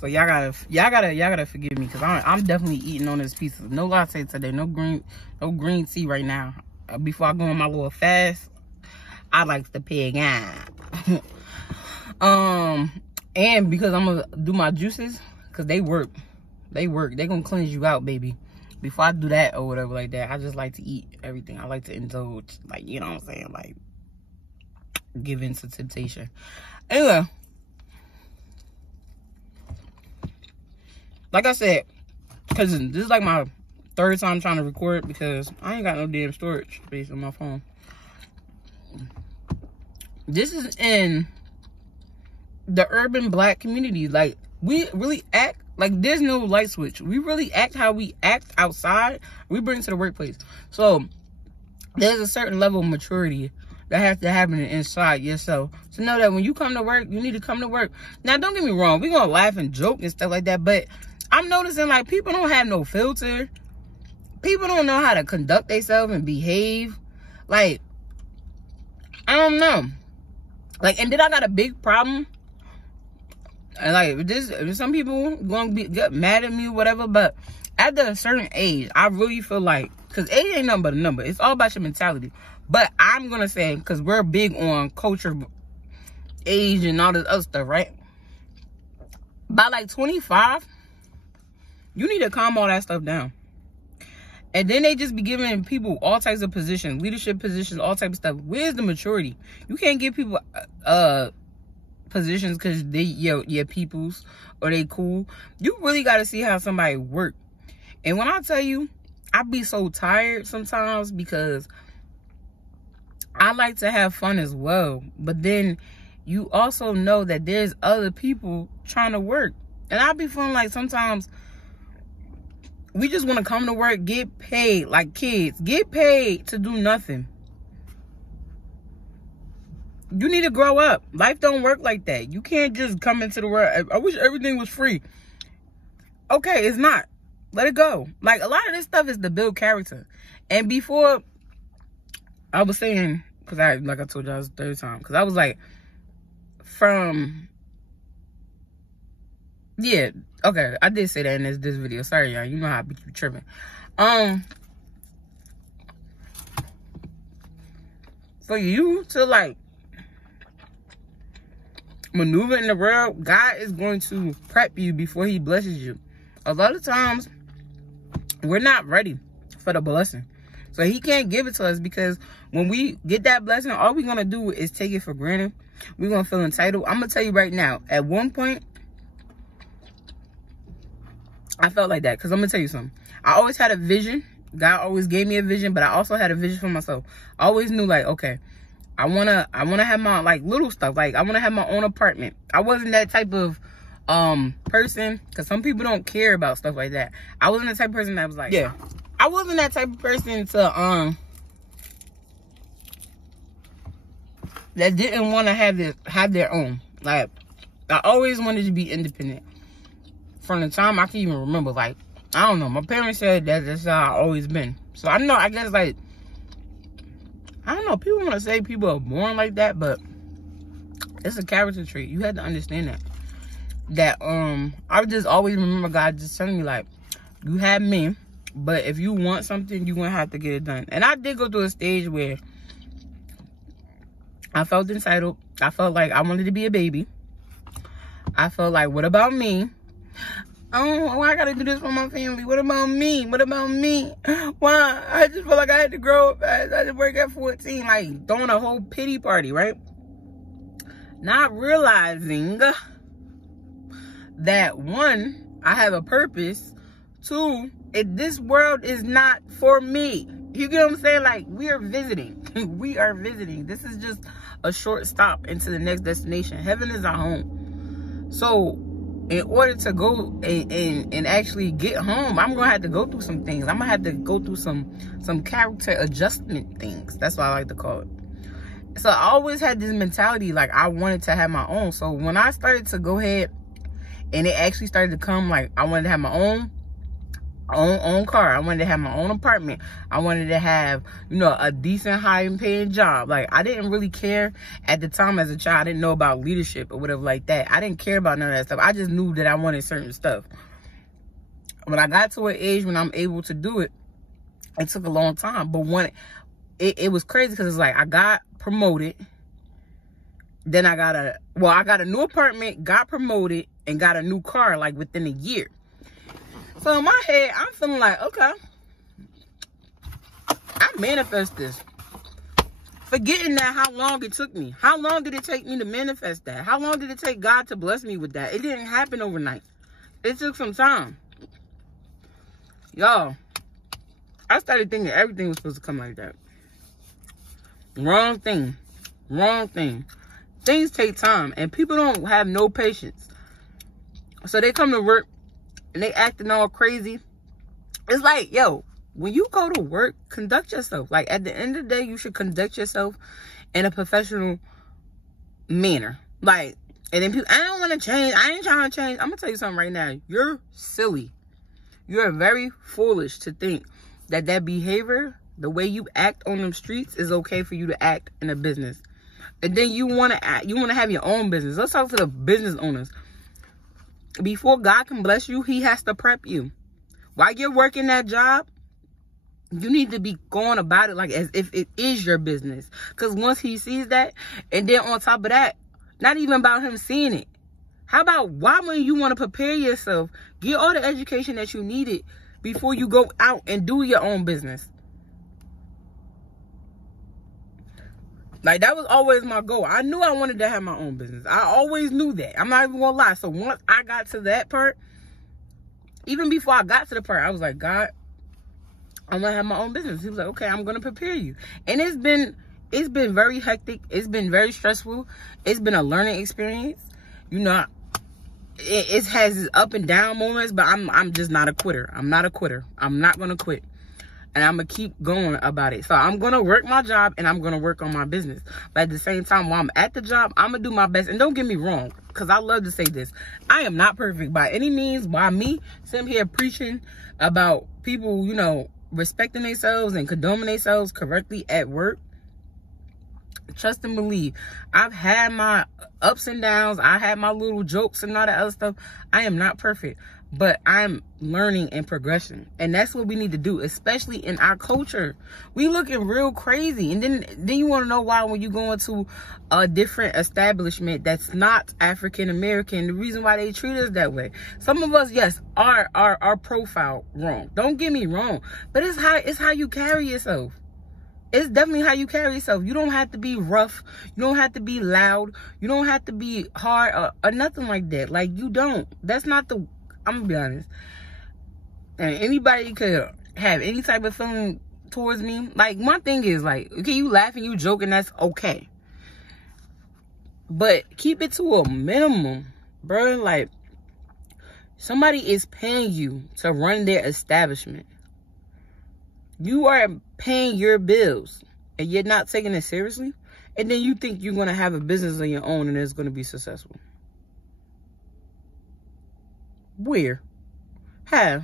So y'all gotta forgive me, because I'm definitely eating on this pizza. No latte today, no green tea right now. Before I go on my little fast, I like the pig. And because I'm gonna do my juices, because they work. They gonna cleanse you out, baby. Before I do that or whatever like that, I just like to eat everything. I like to indulge, like, you know what I'm saying, like, give in to temptation. Anyway, like I said, because this is like my third time trying to record, because I ain't got no damn storage space on my phone. This is in the urban black community. Like, we really act like there's no light switch. We really act how we act outside, we bring to the workplace. So there's a certain level of maturity that has to happen inside yourself to know that when you come to work, you need to come to work. Now, don't get me wrong, we're gonna laugh and joke and stuff like that, but I'm noticing, like, people don't have no filter. People don't know how to conduct themselves and behave. Like, I don't know. Like, and then I got a big problem. And like, some people gonna get mad at me or whatever, but after a certain age, I really feel like, because age ain't nothing but a number. It's all about your mentality. But I'm gonna say, because we're big on culture, age, and all this other stuff, right? By like 25, you need to calm all that stuff down. And then they just be giving people all types of positions, leadership positions, all types of stuff. Where's the maturity? You can't give people positions because they your peoples or they cool. You really got to see how somebody work. And when I tell you, I be so tired sometimes, because I like to have fun as well, but then you also know that there's other people trying to work. And I be feeling like sometimes we just want to come to work, get paid like kids, get paid to do nothing. You need to grow up. Life don't work like that. You can't just come into the world. I wish everything was free. Okay, it's not. Let it go. Like, a lot of this stuff is to build character. And before, I was saying, because like I told you, I was the third time. Because I was like, yeah, okay, I did say that in this video. Sorry, y'all. You know how I be tripping. For you to, like, maneuver in the world, God is going to prep you before he blesses you. A lot of times, we're not ready for the blessing. So he can't give it to us, because when we get that blessing, all we're going to do is take it for granted. We're going to feel entitled. I'm going to tell you right now, at one point, I felt like that, because I'm going to tell you something. I always had a vision. God always gave me a vision, but I also had a vision for myself. I always knew, like, okay, I wanna have my, like, little stuff. Like, I want to have my own apartment. I wasn't that type of person, because some people don't care about stuff like that. I wasn't the type of person that was like, yeah. I wasn't that type of person to that didn't want to have their own. Like, I always wanted to be independent. From the time I can even remember, like, I don't know. My parents said that's how I always been. So I know, I guess, like, I don't know. People want to say people are born like that, but it's a character trait. You had to understand that. That I just always remember God just telling me, like, you have me, but if you want something, you're gonna have to get it done. And I did go through a stage where I felt entitled. I felt like I wanted to be a baby. I felt like, what about me? Oh, I gotta do this for my family. What about me? What about me? Why? I just felt like I had to grow up fast. I had to work at 14, like, throwing a whole pity party, right? Not realizing that, one, I have a purpose. Two, this world is not for me. You get what I'm saying? Like, we are visiting. We are visiting. This is just a short stop into the next destination. Heaven is our home. So, in order to go and actually get home, I'm gonna have to go through some things. I'm gonna have to go through some character adjustment things. That's what I like to call it. So I always had this mentality, like, I wanted to have my own. So when I started to go ahead and it actually started to come, like, I wanted to have my own, own car. I wanted to have my own apartment. I wanted to have, you know, a decent, high-paying job. Like, I didn't really care at the time as a child. I didn't know about leadership or whatever like that. I didn't care about none of that stuff. I just knew that I wanted certain stuff. When I got to an age when I'm able to do it, it took a long time. But when it was crazy because it's like I got promoted. Then I got a new apartment, got promoted, and got a new car like within a year. So in my head, I'm feeling like, okay, I manifest this. Forgetting that how long it took me. How long did it take me to manifest that? How long did it take God to bless me with that? It didn't happen overnight. It took some time. Y'all, I started thinking everything was supposed to come like that. Wrong thing. Wrong thing. Things take time, and people don't have no patience. So they come to work, and they acting all crazy. It's like, yo, when you go to work, conduct yourself. Like, at the end of the day, you should conduct yourself in a professional manner. Like, and then people, I don't want to change. I ain't trying to change. I'm going to tell you something right now. You're silly. You're very foolish to think that that behavior, the way you act on them streets, is okay for you to act in a business. And then you want to have your own business. Let's talk to the business owners. Before God can bless you, he has to prep you. While you're working that job, you need to be going about it like as if it is your business. Because once he sees that, and then on top of that, not even about him seeing it. How about why when you want to prepare yourself, get all the education that you needed before you go out and do your own business? Like, that was always my goal. I knew I wanted to have my own business. I always knew that. I'm not even gonna lie. So once I got to that part, even before I got to the part, I was like, God, I'm gonna have my own business. He was like, okay, I'm gonna prepare you. And it's been very hectic. It's been very stressful. It's been a learning experience. You know, it has its up and down moments, but I'm just not a quitter. I'm not a quitter. I'm not gonna quit. And I'm going to keep going about it. So I'm going to work my job and I'm going to work on my business. But at the same time, while I'm at the job, I'm going to do my best. And don't get me wrong, because I love to say this. I am not perfect by any means. By me sitting here preaching about people, you know, respecting themselves and condoning themselves correctly at work. Trust and believe. I've had my ups and downs. I had my little jokes and all that other stuff. I am not perfect. But I'm learning and progressing. And that's what we need to do, especially in our culture. We looking real crazy. And then you want to know why when you go into a different establishment that's not African American, the reason why they treat us that way. Some of us, yes, are profile wrong. Don't get me wrong. But it's how you carry yourself. It's definitely how you carry yourself. You don't have to be rough. You don't have to be loud. You don't have to be hard or nothing like that. Like, you don't. That's not the... I'm gonna be honest. And anybody could have any type of feeling towards me. Like, my thing is, like, okay, you laughing, you joking, that's okay. But keep it to a minimum, bro. Like, somebody is paying you to run their establishment. You are paying your bills, and you're not taking it seriously. And then you think you're gonna have a business of your own and it's gonna be successful. Where? How?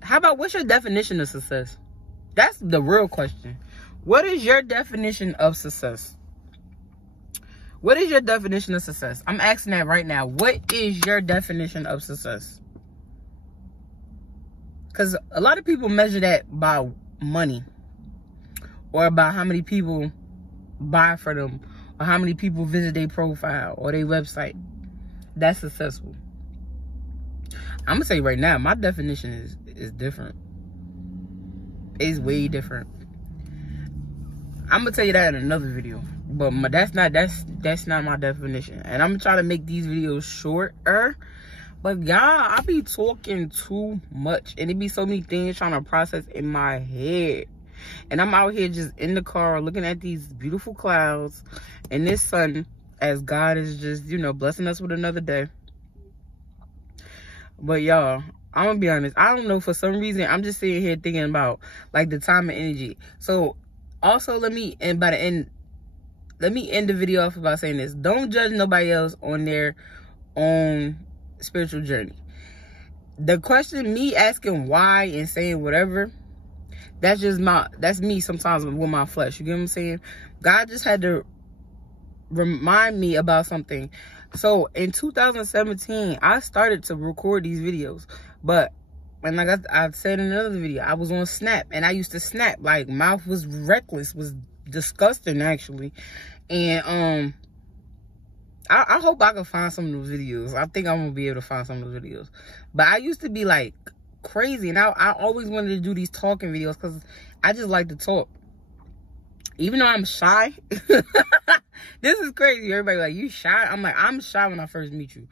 How about, what's your definition of success? That's the real question. What is your definition of success? What is your definition of success? I'm asking that right now. What is your definition of success? Because a lot of people measure that by money, or by how many people buy for them, or how many people visit their profile or their website. That's successful. I'm gonna say right now, my definition is different. It's way different. I'm gonna tell you that in another video, but that's not my definition. And I'm gonna try to make these videos shorter. But y'all, I be talking too much, and it be so many things trying to process in my head. And I'm out here just in the car looking at these beautiful clouds and this sun, as God is just, you know, blessing us with another day. But y'all, I'm gonna be honest, I don't know, for some reason I'm just sitting here thinking about like the time and energy. So also, let me end the video off about saying this. Don't judge nobody else on their own spiritual journey. the question, me asking why and saying whatever, that's me sometimes with my flesh. You get what I'm saying? God just had to remind me about something. So in 2017, I started to record these videos, but and like I said in another video, I was on Snap, and I used to snap. Like, mouth was reckless, was disgusting actually. And I hope I can find some of those videos. I think I'm gonna be able to find some of those videos. But I used to be like crazy, and I always wanted to do these talking videos because I just like to talk. Even though I'm shy. This is crazy. Everybody like, you shy? I'm like, I'm shy when I first meet you.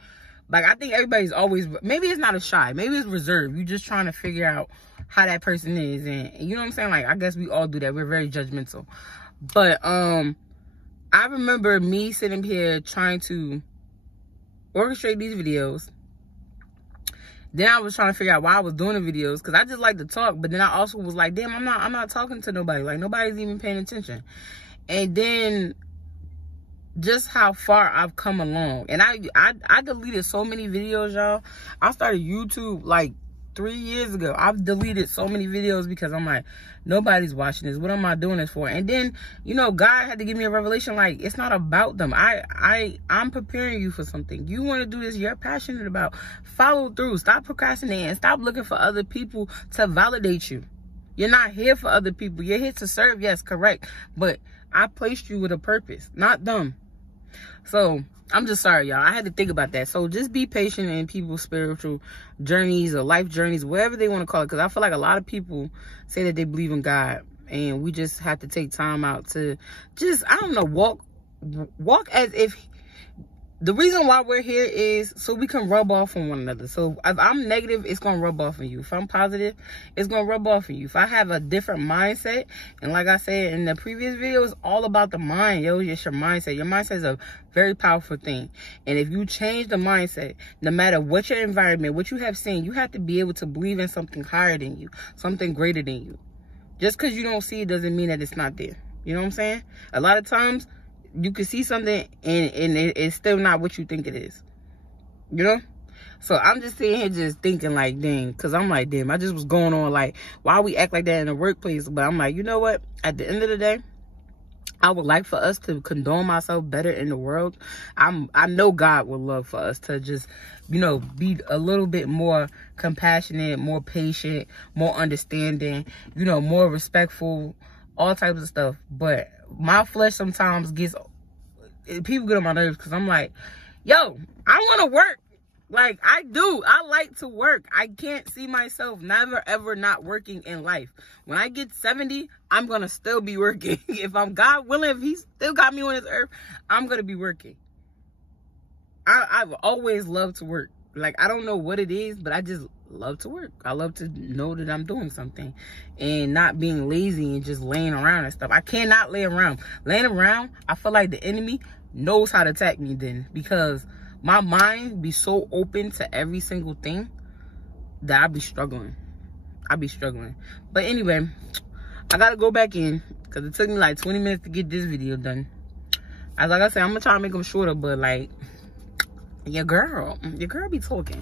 Like, I think everybody's always, maybe it's not a shy, maybe it's reserved. You're just trying to figure out how that person is, and you know what I'm saying? Like, I guess we all do that. We're very judgmental. But I remember me sitting here trying to orchestrate these videos. Then I was trying to figure out why I was doing the videos, because I just like to talk. But then I also was like, damn, I'm not talking to nobody. Like, nobody's even paying attention. And then just how far I've come along. And I deleted so many videos, y'all. I started YouTube like 3 years ago. I've deleted so many videos because I'm like, nobody's watching this. What am I doing this for? And then, you know, God had to give me a revelation. Like, it's not about them. I'm preparing you for something. You want to do this, you're passionate about. Follow through. Stop procrastinating. Stop looking for other people to validate you. You're not here for other people. You're here to serve. Yes, correct. But I placed you with a purpose, not them. So I'm just sorry, y'all. I had to think about that. So just be patient in people's spiritual journeys or life journeys, whatever they want to call it. Because I feel like a lot of people say that they believe in God, and we just have to take time out to just, I don't know, walk as if. The reason why we're here is so we can rub off on one another. So if I'm negative, it's going to rub off on you. If I'm positive, it's going to rub off on you. If I have a different mindset, and like I said in the previous video, it's all about the mind, yo. It's your mindset. Your mindset is a very powerful thing. And if you change the mindset, no matter what your environment, what you have seen, you have to be able to believe in something higher than you, something greater than you. Just because you don't see it doesn't mean that it's not there. You know what I'm saying? A lot of times, you can see something and it's still not what you think it is. You know? So I'm just sitting here just thinking like, dang. Because I'm like, damn, I just was going on like, why we act like that in the workplace? But I'm like, you know what? At the end of the day, I would like for us to condone myself better in the world. I know God would love for us to just, you know, be a little bit more compassionate, more patient, more understanding, you know, more respectful, all types of stuff. But my flesh sometimes people get on my nerves because I'm like, yo, I want to work. Like, I do. I like to work. I can't see myself never, ever not working in life. When I get 70, I'm going to still be working. If I'm God willing, if he still got me on this earth, I'm going to be working. I've always loved to work. Like, I don't know what it is, but I just love to work. I love to know that I'm doing something and not being lazy and just laying around and stuff. I cannot lay around. Laying around, I feel like the enemy knows how to attack me then, because my mind be so open to every single thing that I be struggling. But anyway, I gotta go back in because it took me like 20 minutes to get this video done. As like I said, I'm gonna try to make them shorter, but like, your girl be talking.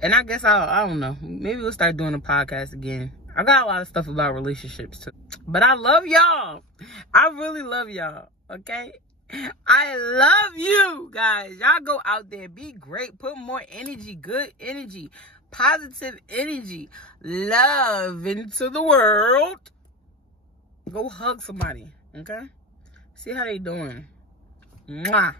And I guess I don't know. Maybe we'll start doing a podcast again. I got a lot of stuff about relationships too. But I love y'all. I really love y'all. Okay? I love you guys. Y'all go out there. Be great. Put more energy. Good energy. Positive energy. Love into the world. Go hug somebody. Okay? See how they doing. Mwah.